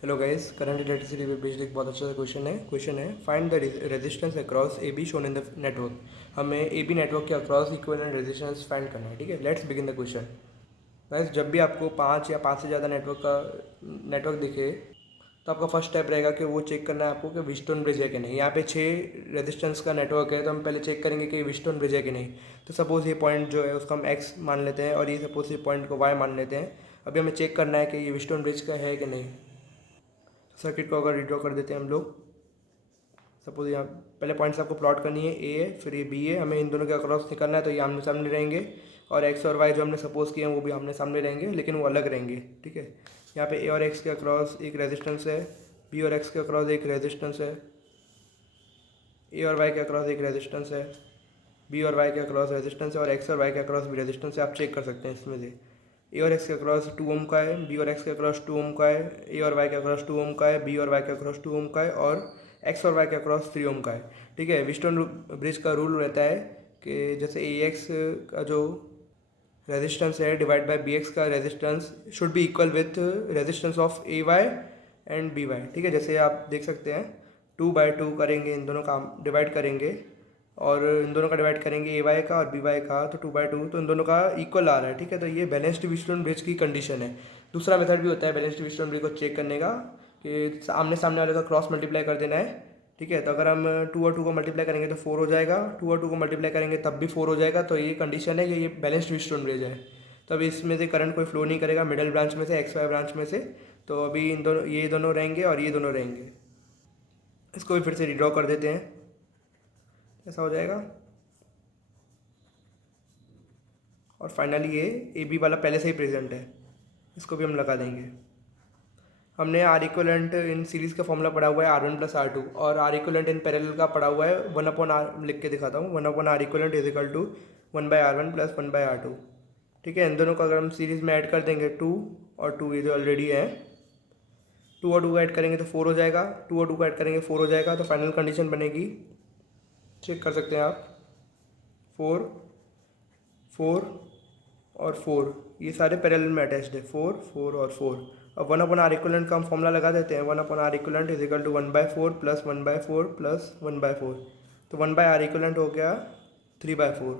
Hello guys, current electricity पे based एक बहुत अच्छा क्वेश्चन है find the resistance across A B shown in the network. हमें ए बी नेटवर्क के अक्रॉस इक्विवेलेंट रेजिस्टेंस फाइंड करना है। ठीक है, let's begin the question. Guys, जब भी आपको 5 या 5 से ज़्यादा नेटवर्क दिखे तो आपका फर्स्ट स्टेप रहेगा कि वो चेक करना है आपको कि व्हीटस्टोन ब्रिज है कि नहीं। यहाँ पे 6 रेजिस्टेंस का नेटवर्क है तो हम पहले चेक करेंगे कि व्हीटस्टोन ब्रिज है कि नहीं। तो सपोज़ ये पॉइंट जो है उसको हम एक्स मान लेते हैं और ये सपोज़ ये पॉइंट को वाई मान लेते हैं। अभी हमें चेक करना है कि ये व्हीटस्टोन ब्रिज का है कि नहीं। सर्किट को अगर रिड्रॉ कर देते हैं हम लोग, सपोज यहाँ पहले पॉइंट्स आपको प्लॉट करनी है, ए है फिर ये बी है, हमें इन दोनों के अक्रॉस निकलना है तो ये आमने सामने रहेंगे और एक्स और वाई जो हमने सपोज किए हैं वो भी आमने सामने रहेंगे लेकिन वो अलग रहेंगे। ठीक है, यहाँ पे ए और एक्स के अक्रॉस एक रेजिस्टेंस है, बी और एक्स के अक्रॉस एक रेजिस्टेंस है, ए और वाई के अक्रॉस एक रेजिस्टेंस है, बी और वाई के अक्रॉस रेजिस्टेंस है और एक्स और वाई के अक्रॉस भी रेजिस्टेंस है। आप चेक कर सकते हैं इसमें से ए और एक्स के अक्रॉस 2 ओम का है, बी और एक्स के अक्रॉस 2 ओम का है, ए और वाई के अक्रॉस 2 ओम का है, बी और वाई के अक्रॉस 2 ओम का है और एक्स और वाई के अक्रॉस 3 ओम का है। ठीक है, व्हीटस्टोन ब्रिज का रूल रहता है कि जैसे ए एक्स का जो रेजिस्टेंस है डिवाइड बाय बी एक्स का resistance should be equal with resistance of A Y and B Y. ठीक है, जैसे आप देख सकते हैं 2/2 करेंगे, इन दोनों का डिवाइड करेंगे और इन दोनों का डिवाइड करेंगे ए वाई का और बी वाई का, तो 2/2 तो इन दोनों का इक्वल आ रहा है। ठीक है, तो ये बैलेंस्ड व्हीटस्टोन ब्रिज की कंडीशन है। दूसरा मेथड भी होता है बैलेंस्ड व्हीटस्टोन ब्रिज को चेक करने का कि आमने सामने वाले का क्रॉस मल्टीप्लाई कर देना है। ठीक है, तो अगर हम 2 और 2 को मल्टीप्लाई करेंगे तो 4 हो जाएगा, 2 और 2 को मल्टीप्लाई करेंगे तब भी 4 हो जाएगा। तो ये कंडीशन है कि ये बैलेंस्ड व्हीटस्टोन ब्रिज है। तो अभी इसमें से करंट कोई फ्लो नहीं करेगा मिडल ब्रांच में से, एक्स वाई ब्रांच में से। तो अभी इन दोनों ये दोनों रहेंगे और ये दोनों रहेंगे। इसको भी फिर से रिड्रॉ कर देते हैं, ऐसा हो जाएगा। और फाइनली ये ए बी वाला पहले से ही प्रेजेंट है, इसको भी हम लगा देंगे। हमने आर इक्वलेंट इन सीरीज़ का फॉर्मूला पढ़ा हुआ है R1 + R2 और आर इक्वलेंट इन पैरेलल का पढ़ा हुआ है 1/r। लिख के दिखाता हूँ, 1/r equivalent is equal to 1/r1 + 1/r2। ठीक है, इन दोनों को अगर हम सीरीज़ में ऐड कर देंगे 2 और 2 ये जो ऑलरेडी है, 2 और 2 को ऐड करेंगे तो 4 हो जाएगा, 2 और 2 को ऐड करेंगे 4 हो जाएगा। तो फाइनल कंडीशन बनेगी, चेक कर सकते हैं आप, 4 4 और 4 ये सारे पैरेलल में अटैच्ड है, 4 4 और 4। अब 1/r इक्वलेंट का हम फॉर्मूला लगा देते हैं, 1/r equivalent is equal to 1/4 + 1/4 + 1/4। तो 1/r इक्वलेंट हो गया 3/4।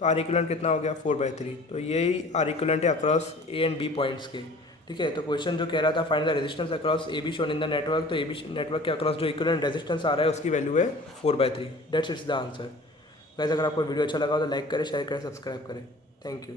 तो आर इक्वलेंट कितना हो गया 4/3। तो यही आर इक्वलेंट है across A and B points के। ठीक है, तो क्वेश्चन जो कह रहा था find the resistance across A B shown in the network, तो ए बी नेटवर्क के अक्रॉस जो इक्वलेंट रेजिस्टेंस आ रहा है उसकी वैल्यू है 4/3। That's it's the answer. वैसे अगर आपको वीडियो अच्छा लगा हो तो लाइक करें, शेयर करें, सब्सक्राइब करें। Thank you.